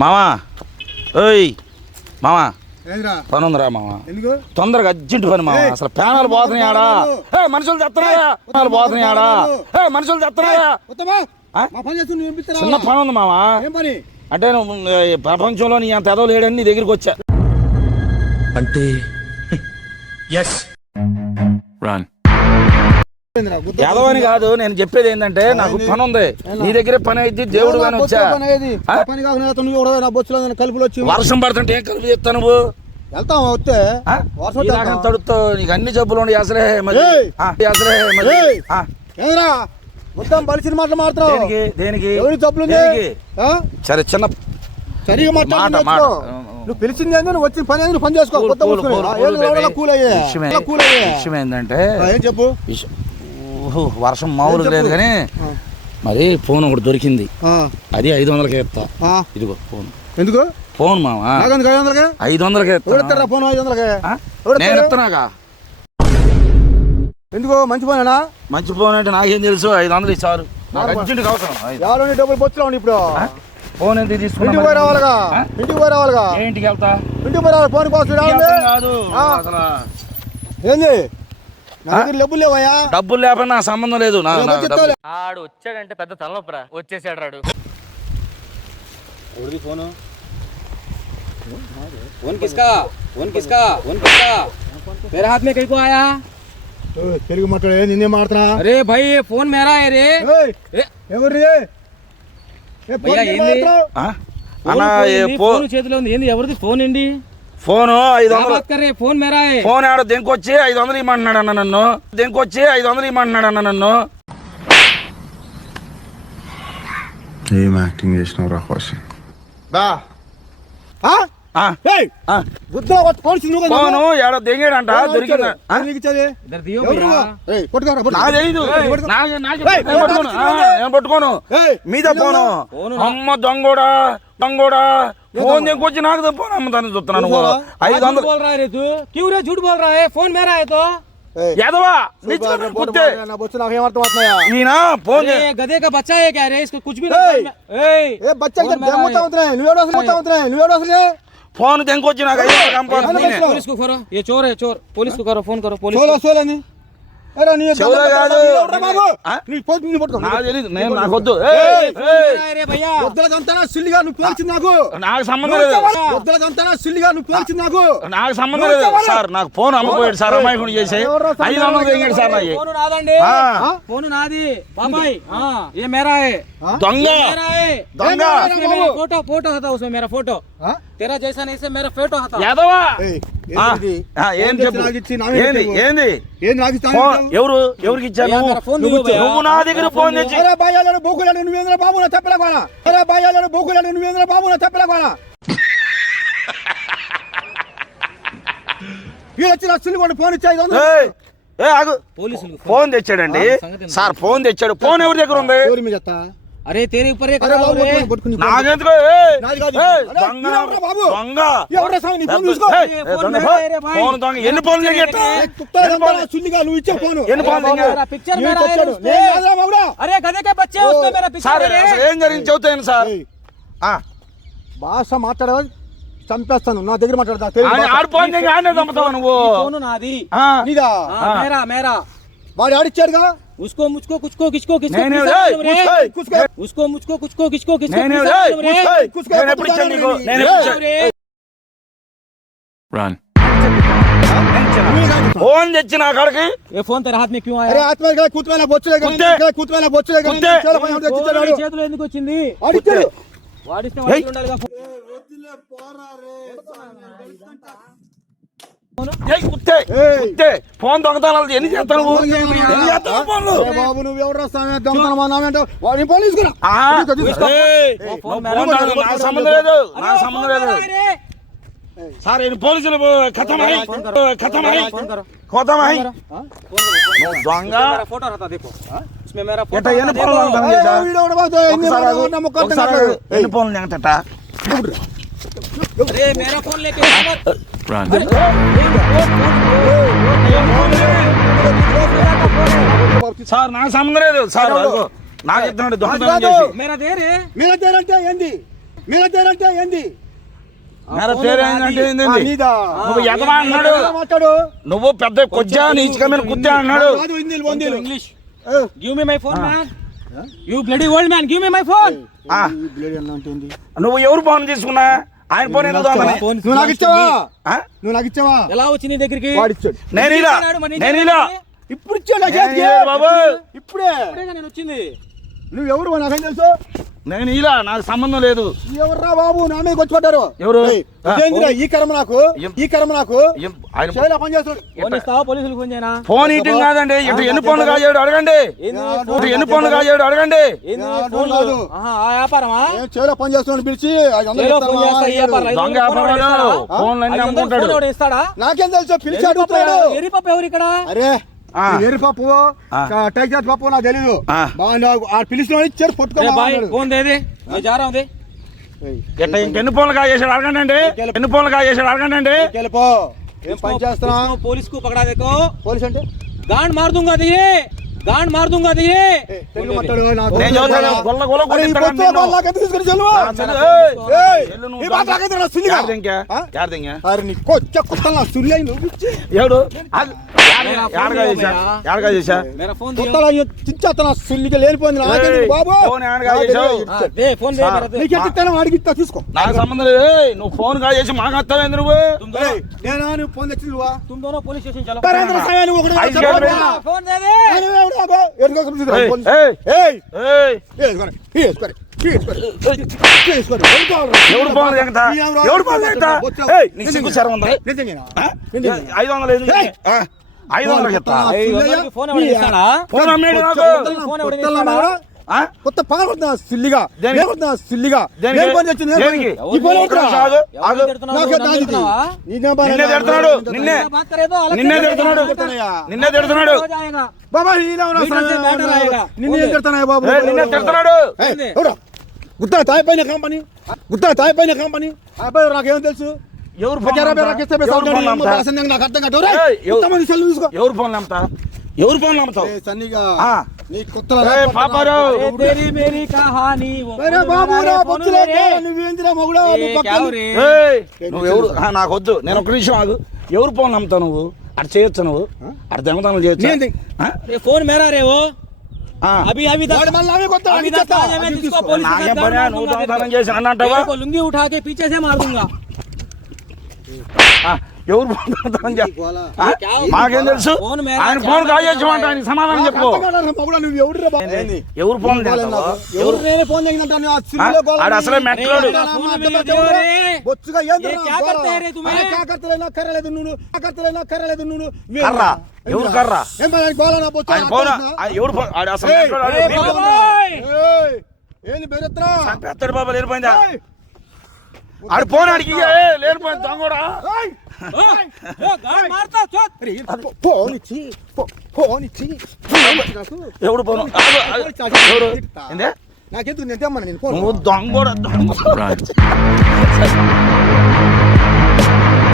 మామా ఓయ్ మామా. పని ఉందిరా మామా. ఎందుకు? తొందరగా అర్జెంట్ పని మామ. అసలు ప్యానాలు పోతున్నాయి ఆడా? ఏ మనుషులు తెస్తున్నాయా ప్యానాలు పోతున్నాయి ఆడా? ఏ మనుషులు తెస్తున్నాయా చిన్న పని ఉంది మామ. ఏం పని? అంటే నువ్వు ప్రపంచంలో నీ అంత ఎదవ లేడని నీ దగ్గరికి వచ్చా. అంటే ఎస్ రన్ ఎదవని కాదు నేను చెప్పేది ఏంటంటే నాకు పని ఉంది. నీ దగ్గరే పని అయింది దేవుడు కానీ వచ్చా? పని కాకుండా బొచ్చులో కలుపులు వచ్చి వర్షం పడుతుంటే ఏం కలిపి చెప్తావు నువ్వు? వెళ్తాం వస్తే. ఆ? వర్షం ఈ రకం తడుతో నీకు అన్ని జబ్బులు ఉండి అసలే మరి అసలే మరి మొత్తం బలిసిన మాటలు మాట్లాడుతున్నావు దేనికి? దేనికి? ఎవరి జబ్బులు? సరే చిన్న సరిగా మాట్లాడు. నువ్వు పిలిచింది నువ్వు వచ్చిన పని నువ్వు పని చేసుకో. కూల్, అయ్యే. విషయం ఏంటంటే చెప్పు? వర్షం మామూలు ఏం లేదు? కానీ మరి ఫోన్ ఒకటి దొరికింది. అది ఐదు వందలకే ఇస్తా. ఇదిగో ఫోన్. ఎందుకు? ఫోన్ మామా. ఐదు వందలకి? ఇస్తా. ఫోన్ ఐదు వందలకి? నేను ఇస్తున్నాగా ఎందుకు మంచి పనేనా మంచి ఫోన్ అంటే నాకేం తెలుసు? ఐదు వందలు ఇచ్చారు అర్జెంట్గా అవసరం. డబ్బులు బొచ్చులో ఉండి ఇప్పుడు? ఫోన్ ఎందుకు తీసుకున్నా ఇంటికి పోయి? రావాలిగా? ఇంటికి పోయి రావాలిగా? ఇంటికి వెళ్తా? ఇంటికి పోయి రావాలి ఫోన్ కోసం ఏంది? డబ్బులు లేవయ్యా డబ్బులు లేకపోయినా నాకు సంబంధం లేదు నా- ఏదో నాకు డబ్బు- చెప్తావులే. ఆడు వచ్చాడంటే పెద్ద తలనొప్పరా వచ్చేసాడు రాడు ఎవరిది ఫోను फोन किसका फोन किसका फोन किसका मेरे हाथ में कहीं को आया ఏయ్, తెలుగు మాట్లాడే నిన్నే మాట్లాడుతున్నా अरे भाई ये फोन मेरा है रे ఏయ్, ఏ? ఎవరిది ఏ ఫోన్ భయ్యా, నిన్నే ఏంది? మాట్లాడుతున్నావు? ఆ? ఫోన్ అన్న ఏ పోయింది, ఫోన్ ఫోన్ చేతిలో ఉంది ఏంది ఎవరిది ఫోన్ ఏంటి ఫోన్ ఐదు వందలు. ఫోన్ ఫోన్ ఆడ దెంకొచ్చి ఐదు వందలు ఇమ్మంటున్నాడు అన్న నన్ను? దెంకొచ్చి ఐదు వందలు ఇమ్మంటున్నాడు అన్న నన్ను? ఏం యాక్టింగ్ చేసినావు రా బా పట్టుకోను. మీద పోను అమ్మ దొంగోడా దొంగోడా. फ़ोन ने कुछ ना तो फ़ोन हम तने जतना नो आई दांद बोल रहा है तू। क्यों रे झूठ बोल रहा है? फ़ोन मेरा है तो। यादवा नीच नीचे कुत्ते ना बच्चा ना हमारे तो बात ना यार ये ना फ़ोन ये गधे का बच्चा है क्या रे? इसको कुछ भी नहीं ए ए बच्चा इधर दम होता उतरे हैं लुयाडो से होता उतरे हैं लुयाडो से। फ़ोन देंगे कुछ ना का काम पर पुलिस को करो। ये चोर है चोर। पुलिस को करो फ़ोन करो पुलिस सोला सोला नहीं। నాకు నాకు. సంబంధం లేదు. నాకు. సార్ నాకు ఫోన్ అమ్మపోయాడు సార్ అమ్మాయి చేసి. ఐదు సార్ ఫోన్ నాది. బాబాయ్ ఏ మేరా దొంగ. దొంగ. Photo photo photo. తెరా జైసా నేసే మేరా ఫేటో హతా యాదవా ఎవరు ఎవరికి ఇచ్చాను నువ్వు నా దగ్గర ఫోన్ తెచ్చి బాయాలను బోకులను నువ్వేంద్ర బాబున చెప్పలేకోనా ఎరా బాయాలను బోకులను నువ్వేంద్ర బాబున చెప్పలేకోనా వీడొచ్చిన సిల్గొండ ఫోన్ ఇచ్చాయి ఏ ఆగు. పోలీసులు ఫోన్ తెచ్చాడండి. సార్ ఫోన్ తెచ్చాడు. ఫోన్ ఎవరి దగ్గర ఉంది? ఎవరి మీద అరే తేరి పరే నాగేంద్ర ఎన్ని ఫోన్ నువ్వు ఇచ్చే ఫోన్? ఎన్ని ఫోన్ పిక్చర్ అరే గదకే బచ్చే పిక్చర్ ఏం సార్. భాష మాట్లాడవాలి చంపేస్తాను. నా దగ్గర మాట్లాడతా. నువ్వు. నాది. మేరా మేరా. వాడు ఆడిచ్చాడుగా? उसको मुझको कुछ को किसको किसको नहीं, नहीं, किसको ए, मालूम रे? कुछ- కుసుకో. उसको मुझको कुछ को किसको किसको నేను किसको ఏయ్, मालूम रे? ఏయ్, కుసుకో, నేను ఎప్పుడు ఇచ్చాను నీకు నేను ఎప్పుడు ఇచ్చాను? रे? రన్ ఫోన్ తెచ్చి నా కాడికి ये फोन तेरे हाथ में क्यों అరే आया ఆత్మగా కూతువేలా బొచ్చులే కుత్తే. కూతువేలా బొచ్చులే కుత్తే. ఫోన్ నీ చేతిలో ఎందుకు వచ్చింది ఆడిచ్చాడు వాడిస్తే వాడికి ఉండాలిగా ఫోన్. ఏయ్, కుత్తే ఏయ్. కుత్తే ఫోన్ దొంగతనాలు ఎన్ని చేస్తాను నువ్వు? ఎన్ని చేస్తావు ఫోన్లు ఏ బాబు నువ్వు ఎవరు వస్తావు దొంగతనం మా నామంటే వాడిని పోలీస్ తీసుకురా ఆ, తీసుకో, తీసుకో. ఏయ్, ఓ, నువ్వు ఫోన్ ఫోన్ మేడం నాకు- నాకు సంబంధం లేదు अरे నాకు वो సంబంధం फोन లేదు मेरा है रे। సార్ ఈయన పోలీసులు ఖతమై ఖతమై फोन करो ఖతమై फोन करो దొంగ मेरा फोटो रहता देखो उसमें मेरा ఎట్ట फोटो ఎన్ని रहता, పనులు देखो। ఉంటాను ఏయ్, తెలుసా? వీడు ఎవడు బాబు? ఎన్ని ఒకసారి పనులు ఆగు, ఉన్నా ముక్క అర్థం ఒకసారి కాదు. ఆగు. ఎన్ని పనులు నెంగటట अरे मेरा फोन लेके Run. సార్ నాకు సంబంధం లేదు. సార్ నాకు చెప్తున్నాడు దొంగతనం ఏంది? ఏంది? నువ్వు అన్నాడు. నువ్వు పెద్ద కొద్దిగా నీచకమైన కుద్దా అన్నాడు. English. Phone you old man my phone నువ్వు ఎవరు ఫోన్ తీసుకున్నా? ఆయన ఫోన్ ఎందుకు నువ్వు నాకు ఇచ్చావా? నువ్వు నాకు ఇచ్చావా? ఎలా వచ్చి నీ దగ్గరికి? వాడిచ్చాడు. నేను ఇలా నేను ఇలా ఇప్పుడు ఇచ్చాడు బాబు ఇప్పుడే. నేను వచ్చింది? నువ్వు ఎవరు నాకేం తెలుసు? నేను ఇలా నాకు సంబంధం లేదు. ఎవర్రా బాబు? నా మీద వచ్చి పడ్డారు ఎవరు? ఈ కర్మ నాకు? ఈ కర్మ నాకు? ఏం, ఆయన పని చేస్తాడు ఫోన్ ఇస్తావా పోలీసులకు ఫోన్ చేయనా? ఫోన్ ఈటింగ్ కాదండి. ఇటు ఎన్ని పనులు కాజాడు అడగండి. ఏంది ఇటు ఎన్ని పనులు కాజాడు అడగండి. ఏంది నా ఫోన్ కాదు. ఆహా ఆ వ్యాపారమా? ఏం చేయలే పని చేస్తున్నాడు పిలిచి చేలో వ్యాపారం దొంగ వ్యాపారాలు ఇస్తాడా? ఫోన్లు అన్ని అమ్ముకుంటాడు. నాకేం తెలుసు పిలిచి పప్పు ఎవరు ఇక్కడ? అరే ఎరి పప్పు టైగర్ పప్పు నాకు తెలీదు. పిలిచిన ఇచ్చారు పట్టుకోండి జారా ఉంది ఎట్లా ఎన్ని ఫోన్లు కాల్ చేశాడు? అడగండి ఎన్ని ఫోన్లు కాల్ చేశాడు? అడగండి వెళ్ళిపో ఏం పని చేస్తున్నావు? పోలీస్కు పకడా పోలీస్ అంటే? గాండ్ మారుతుంగా అది. గాండ్ మారుతుంగా అది? ఎవడు? సుల్లిగా లేనిపోయింది అడిగిస్తా తీసుకో. నాకు సంబంధం నువ్వు ఫోన్ కాల్ చేసి మాకు అర్థమైంది నువ్వు? ఫోన్ తెచ్చి నువ్వు? పోలీస్ స్టేషన్ ఫోన్ ఎవడు నీకు సిగ్గు ఉందా? ఆ? నిజంగా. ఐదు వందలు ఐదు ఐదు వందలకి ఫోన్ ఎవడు ఫోన్ కొత్త పగ కొడుతున్నా సిల్లిగా. కొడుతున్నా సిల్లిగా. నిన్నే తిడుతున్నాడు. బాబా నిన్నే తిడుతున్నాయి బాబు. నిన్నే తిడుతున్నాడు. గుర్తా తాయిపోయిన కంపెనీ? గుర్తా తాయిపోయిన కంపెనీ? తాయిపోయి నాకేం తెలుసు? ఎవరు నాకు అర్థం కాదు ఎవరు? ఫోన్ నమ్ముతా ఎవరు ఫోన్ నమ్ముతావు? సన్నిగా. నీ కొత్తలో ఏయ్, లేకపోతే పాపారావు. నాకు ये तेरी मेरी कहानी वो వేరే फोन బాబు मेरा రా, रे, फोन బొచ్చులో मेरे। నువ్వేందిరా మొగుడా ఏ, నువ్వు क्या हो పక్కన रे? ఏయ్, నువ్వు ఎవరు ఆ, నాకు వద్దు నేను ఒక నిమిషం ఆగు ఎవరు ఫోన్ నమ్ముతావు నువ్వు అటు చేయొచ్చు నువ్వు అటు దొంగతనం చేయొచ్చు నేను- ఆ? ये फोन मेरा रे वो ఆ. अभी अभी दस వాడు మళ్ళీ నామే కొత్త अभी అడిగి दस చెప్తా. ताजे में అది जिसको తీసుకో. पुलिस के నాకేం साथ పని गाड़ నువ్వు दूंगा దొంగతనం तेरे చేసి అని అంటావా को लुंगी उठा के पीछे से मार दूंगा ఆ, ఎవరు మాకేం తెలుసు ఆయన ఫోన్ కాల్ చేయమంట ఆయన సమాధానం చెప్పు ఎవరు ఫోన్ ఎవరు అసలే మెట్లోడు ఎవరు కర్రా ఎవరు అసలు ఏంది లేనిపోయిందా ఆడు ఫోన్ అడిగి లేనిపోయింది దొంగ ఎవడు పోను? ఎవడు? ఏందే? నాకెందుకు? నేను తెమ్మను నేను దొంగ.